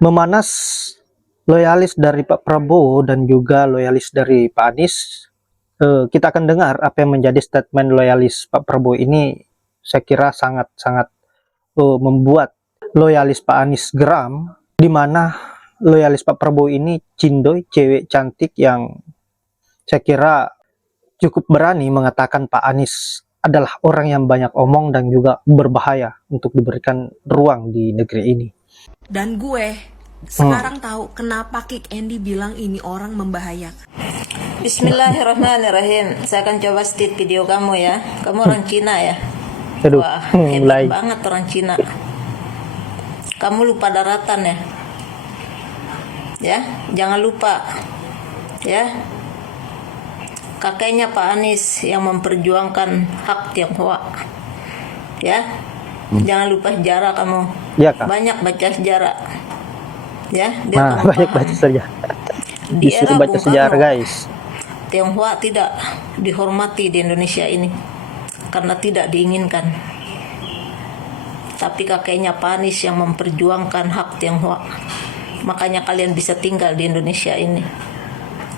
Memanas loyalis dari Pak Prabowo dan juga loyalis dari Pak Anies. Kita akan dengar apa yang menjadi statement loyalis Pak Prabowo ini. Saya kira sangat-sangat membuat loyalis Pak Anies geram, di mana loyalis Pak Prabowo ini cindoy, cewek cantik yang saya kira cukup berani mengatakan Pak Anies adalah orang yang banyak omong dan juga berbahaya untuk diberikan ruang di negeri ini. Dan gue sekarang tahu kenapa Kick Andy bilang ini orang membahayakan. Bismillahirrahmanirrahim. Saya akan coba stit video kamu ya. Kamu orang Cina ya? Aduh, Wah, mulai. hebat banget orang Cina. Kamu lupa daratan ya? Ya, jangan lupa. Ya. Kakeknya Pak Anies yang memperjuangkan hak Tionghoa. Ya. Jangan lupa sejarah kamu. Ya, Kak. Banyak baca sejarah. Ya, Nah, banyak baca sejarah. Di Disuruh era baca Bung sejarah, Karno, guys. Tionghoa tidak dihormati di Indonesia ini karena tidak diinginkan. Tapi kakeknya Pak Anies yang memperjuangkan hak Tionghoa. Makanya kalian bisa tinggal di Indonesia ini.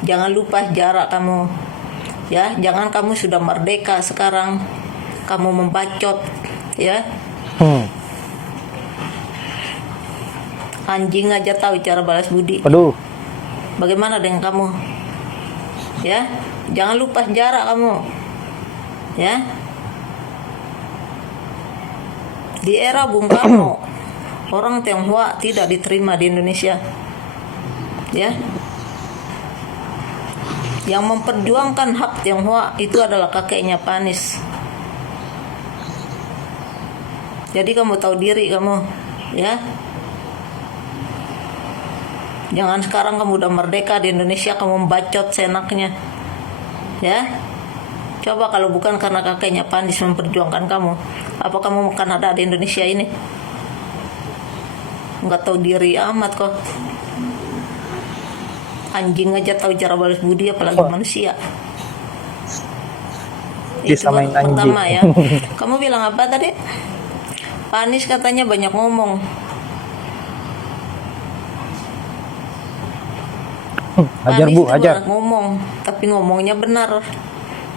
Jangan lupa sejarah kamu. Ya, jangan kamu sudah merdeka sekarang kamu membacot, ya. Anjing aja tahu cara balas budi. Aduh. Bagaimana dengan kamu? Ya, jangan lupa sejarah kamu. Ya. Di era Bung Karno, orang Tionghoa tidak diterima di Indonesia. Ya. Yang memperjuangkan hak Tionghoa itu adalah kakeknya Pak Anies. Jadi kamu tahu diri kamu, ya. Jangan sekarang kamu udah merdeka di Indonesia kamu membacot seenaknya. Ya. Coba kalau bukan karena kakeknya Pak Anies memperjuangkan kamu, apa kamu akan ada di Indonesia ini? Nggak tahu diri amat kok. Anjing aja tahu cara balas budi apalagi manusia. Itu Disamain anjing. pertama ya. Kamu bilang apa tadi? Pak Anies katanya banyak ngomong. Hajar Anies Bu, itu hajar. banyak ngomong, tapi ngomongnya benar.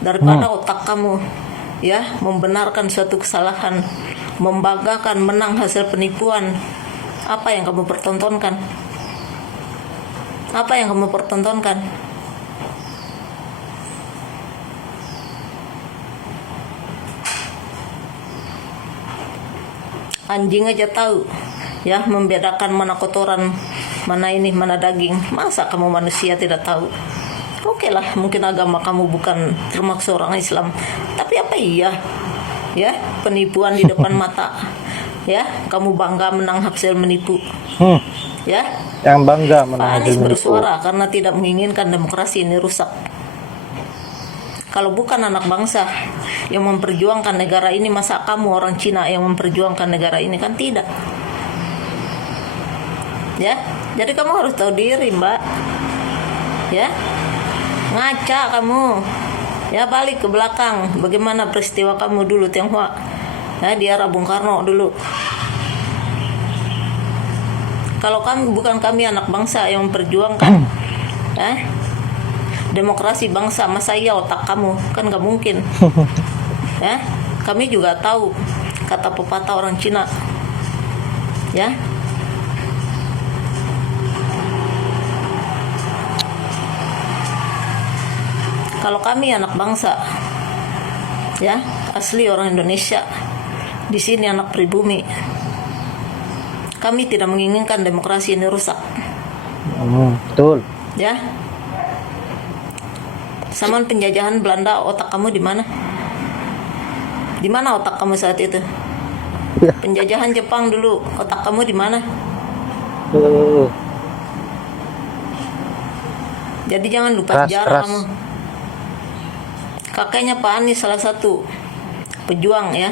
Daripada otak kamu ya membenarkan suatu kesalahan, membanggakan menang hasil penipuan. Apa yang kamu pertontonkan? Apa yang kamu pertontonkan? Anjing aja tahu ya membedakan mana kotoran, mana ini, mana daging. Masa kamu manusia tidak tahu? Oke lah, mungkin agama kamu bukan termasuk orang Islam, tapi apa iya ya penipuan di depan mata ya kamu bangga menang hasil menipu. Ya, Yang bangga Pak menang Anies hasil menipu. bersuara karena tidak menginginkan demokrasi ini rusak. Kalau bukan anak bangsa yang memperjuangkan negara ini, masa kamu orang Cina yang memperjuangkan negara ini? Kan tidak. Ya, jadi kamu harus tahu diri, Mbak. Ya, ngaca kamu. Ya, balik ke belakang. Bagaimana peristiwa kamu dulu Tionghoa? Ya, di era Bung Karno dulu. Kalau bukan kami anak bangsa yang memperjuangkan demokrasi bangsa, masa iya otak kamu? Kan gak mungkin. Ya, kami juga tahu kata pepatah orang Cina. Ya. Kalau kami anak bangsa, ya, asli orang Indonesia, di sini anak pribumi, kami tidak menginginkan demokrasi ini rusak. Betul. Ya. Zaman penjajahan Belanda, otak kamu di mana? Di mana otak kamu saat itu? Penjajahan Jepang dulu, otak kamu di mana? Jadi jangan lupa sejarah kamu. Kakeknya Pak Anies salah satu pejuang ya,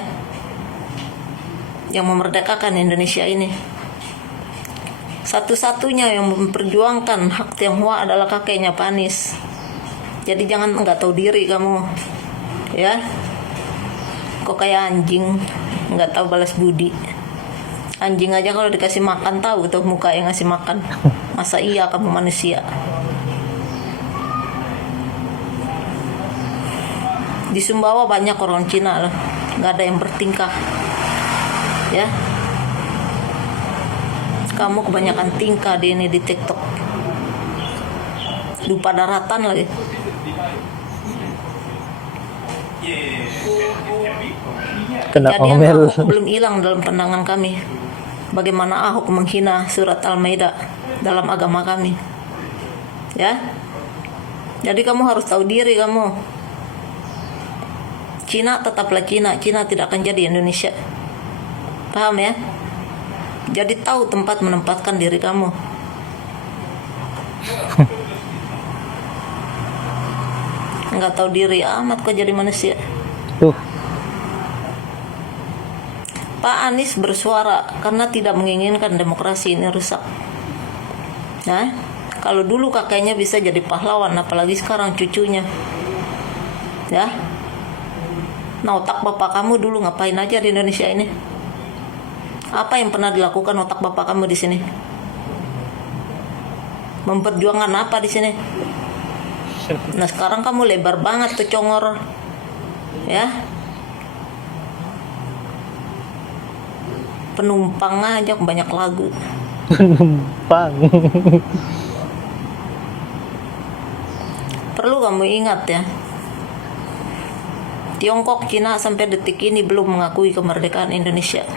yang memerdekakan Indonesia ini. Satu-satunya yang memperjuangkan hak Tionghoa adalah kakeknya Pak Anies. Jadi jangan nggak tahu diri kamu, ya. Kok kayak anjing, nggak tahu balas budi. Anjing aja kalau dikasih makan tahu tuh muka yang ngasih makan. Masa iya kamu manusia? Di Sumbawa banyak orang Cina lah, nggak ada yang bertingkah. Ya, kamu kebanyakan tingkah di TikTok. Lupa daratan lagi. Kena Kejadian omel. Ahok belum hilang dalam pandangan kami. Bagaimana Ahok menghina surat Al-Maidah dalam agama kami. Ya. Jadi kamu harus tahu diri kamu. Cina tetaplah Cina. Cina tidak akan jadi Indonesia. Paham ya? Jadi tahu tempat menempatkan diri kamu. Nggak tahu diri amat kok jadi manusia. Tuh, Pak Anies bersuara karena tidak menginginkan demokrasi ini rusak. Nah, kalau dulu kakeknya bisa jadi pahlawan, apalagi sekarang cucunya. Ya. Nah, otak bapak kamu dulu ngapain aja di Indonesia ini? Apa yang pernah dilakukan otak bapak kamu di sini? Memperjuangkan apa di sini? Nah, sekarang kamu lebar banget tuh congor. Ya. Penumpang aja banyak lagu. numpang. Perlu kamu ingat ya. Tiongkok, Cina sampai detik ini belum mengakui kemerdekaan Indonesia.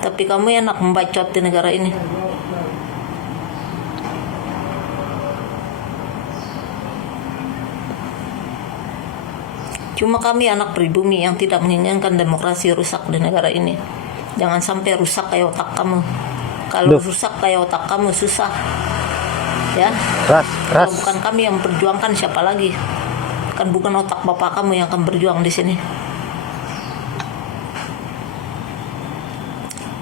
Tapi kamu enak membacot di negara ini. Cuma kami anak pribumi yang tidak menginginkan demokrasi rusak di negara ini. Jangan sampai rusak kayak otak kamu. Kalau rusak kayak otak kamu susah. Ya. Keras. Kalau bukan kami yang memperjuangkan, siapa lagi? Kan bukan otak bapak kamu yang akan berjuang di sini.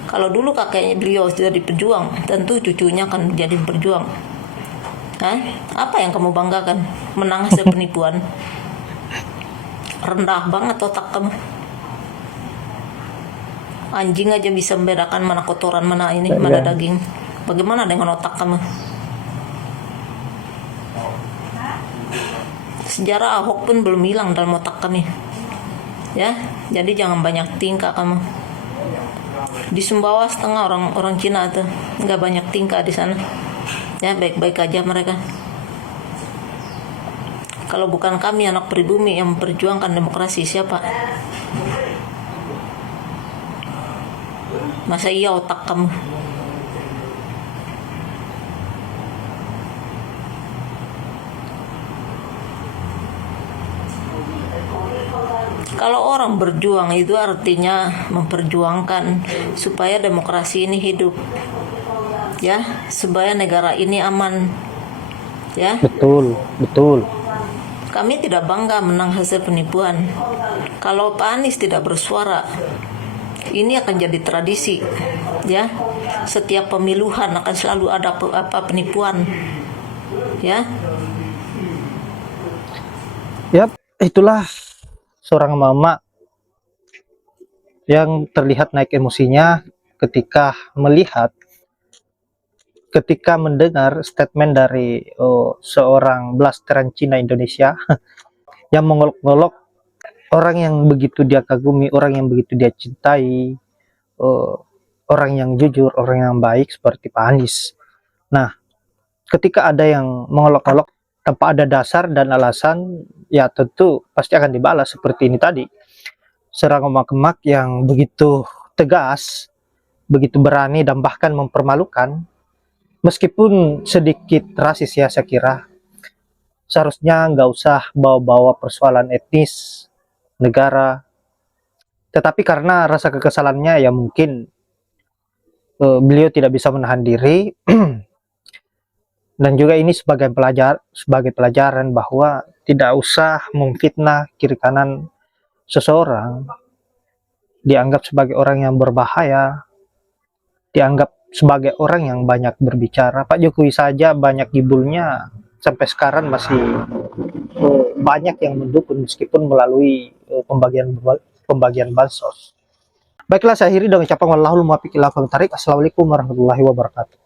Kalau dulu kakeknya beliau jadi pejuang, tentu cucunya akan menjadi berjuang. Hah? Apa yang kamu banggakan? Menang hasil penipuan? Rendah banget otak kamu. Anjing aja bisa membedakan mana kotoran, mana ini, mana daging. Bagaimana dengan otak kamu? Sejarah Ahok pun belum hilang dalam otak kami. Ya, jadi jangan banyak tingkah kamu. Di Sumbawa setengah orang Cina tuh, nggak banyak tingkah di sana. Ya, baik-baik aja mereka. Kalau bukan kami anak pribumi yang memperjuangkan demokrasi, siapa? Masa iya otak kamu? Kalau orang berjuang itu artinya memperjuangkan supaya demokrasi ini hidup. Ya, supaya negara ini aman. Ya. Betul. Kami tidak bangga menang hasil penipuan. Kalau Pak Anies tidak bersuara, ini akan jadi tradisi. Ya, setiap pemiluhan akan selalu ada penipuan. Ya. Yap, itulah seorang mama yang terlihat naik emosinya ketika mendengar statement dari seorang blasteran Cina Indonesia yang mengolok-olok orang yang begitu dia kagumi, orang yang begitu dia cintai, orang yang jujur, orang yang baik seperti Pak Anies. Nah, ketika ada yang mengolok-olok tanpa ada dasar dan alasan, ya tentu pasti akan dibalas seperti ini tadi. Serang emak-emak yang begitu tegas, begitu berani dan bahkan mempermalukan. Meskipun sedikit rasis ya, saya kira seharusnya nggak usah bawa-bawa persoalan etnis negara, tetapi karena rasa kekesalannya ya mungkin beliau tidak bisa menahan diri. Dan juga ini sebagai pelajaran bahwa tidak usah memfitnah kiri kanan seseorang, dianggap sebagai orang yang berbahaya, dianggap sebagai orang yang banyak berbicara. Pak Jokowi saja banyak gibulnya sampai sekarang masih banyak yang mendukung meskipun melalui pembagian bansos. Baiklah, saya akhiri dengan ucapan wallahul muwaffiq ila aqwamit thariq. Assalamualaikum warahmatullahi wabarakatuh.